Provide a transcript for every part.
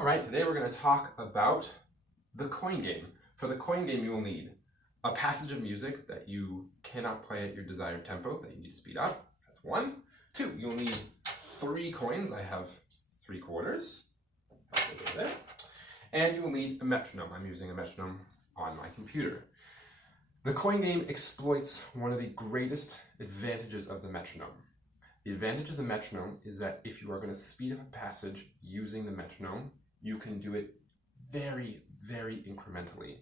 All right, today we're going to talk about the coin game. For the coin game, you will need a passage of music that you cannot play at your desired tempo, that you need to speed up. That's one. Two, you'll need 3 coins. I have 3 quarters. There. And you will need a metronome. I'm using a metronome on my computer. The coin game exploits one of the greatest advantages of the metronome. The advantage of the metronome is that if you are going to speed up a passage using the metronome, you can do it very, very incrementally.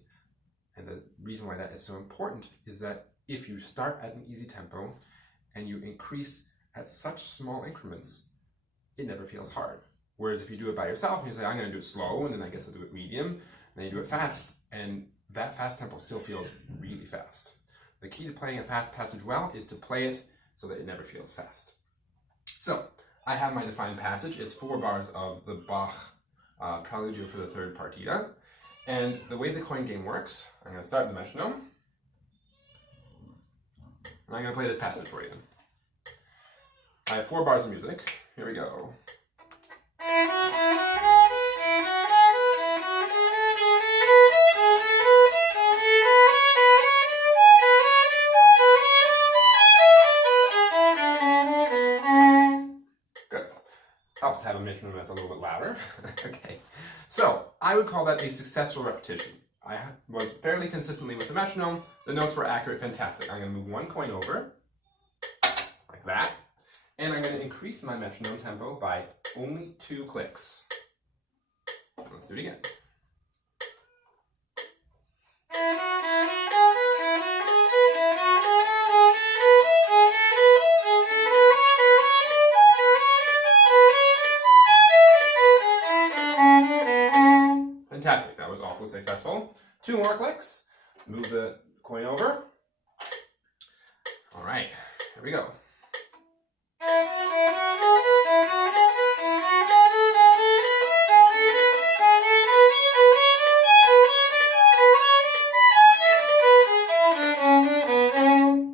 And the reason why that is so important is that if you start at an easy tempo and you increase at such small increments, it never feels hard. Whereas if you do it by yourself and you say, I'm going to do it slow, and then I guess I'll do it medium, and then you do it fast, and that fast tempo still feels really fast. The key to playing a fast passage well is to play it so that it never feels fast. So, I have my defined passage. It's 4 bars of the Bach Prelude for the Third Partita. And the way the coin game works, I'm going to start the metronome, and I'm going to play this passage for you. I have 4 bars of music. Here we go. Helps have a metronome that's a little bit louder. Okay, so I would call that a successful repetition. I was fairly consistently with the metronome. The notes were accurate, fantastic. I'm going to move 1 coin over, like that, and I'm going to increase my metronome tempo by only 2 clicks. Let's do it again. Fantastic, that was also successful. 2 more clicks. Move the coin over. All right, here we go.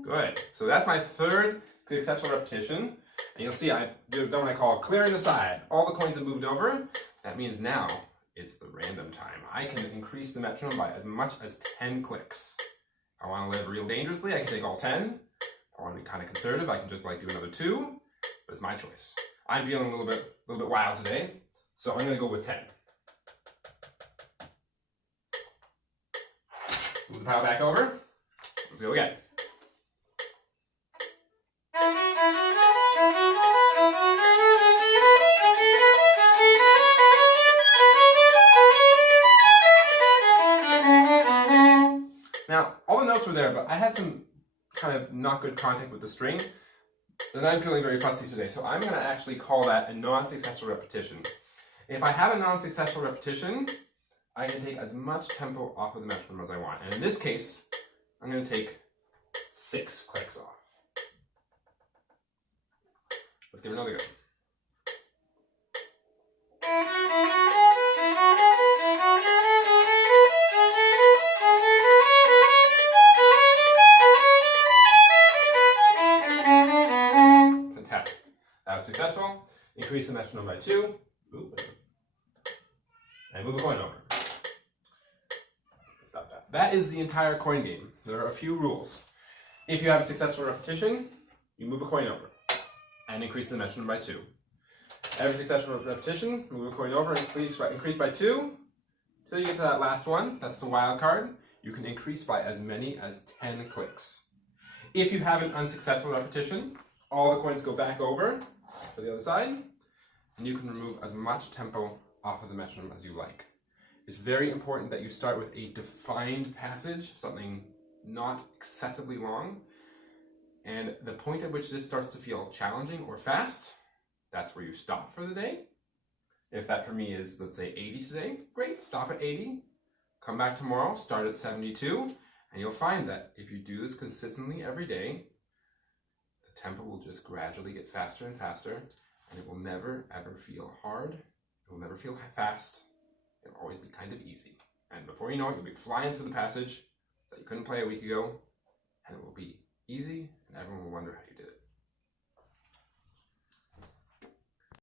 Good, so that's my 3rd successful repetition. And you'll see I've done what I call clearing the side. All the coins have moved over. That means now it's the random time. I can increase the metronome by as much as 10 clicks. If I want to live real dangerously, I can take all 10. If I want to be kind of conservative, I can just do another 2, but it's my choice. I'm feeling a little bit wild today, so I'm going to go with 10. Move the pile back over. Let's go again. Now, all the notes were there, but I had some kind of not good contact with the string, and I'm feeling very fussy today, so I'm going to actually call that a non-successful repetition. If I have a non-successful repetition, I can take as much tempo off of the metronome as I want, and in this case, I'm going to take 6 clicks off. Let's give it another go. That was successful. Increase the metronome by 2. And move the coin over. Stop that. That is the entire coin game. There are a few rules. If you have a successful repetition, you move a coin over and increase the metronome by 2. Every successful repetition, move a coin over and increase by 2 until you get to that last one. That's the wild card. You can increase by as many as 10 clicks. If you have an unsuccessful repetition, all the coins go back over to the other side, and you can remove as much tempo off of the metronome as you like. It's very important that you start with a defined passage, something not excessively long, and the point at which this starts to feel challenging or fast, that's where you stop for the day. If that for me is, let's say, 80 today, great, stop at 80, come back tomorrow, start at 72, and you'll find that if you do this consistently every day, the tempo will just gradually get faster and faster, and it will never ever feel hard. It will never feel fast. It'll always be kind of easy. And before you know it, you'll be flying through the passage that you couldn't play a week ago, and it will be easy, and everyone will wonder how you did it.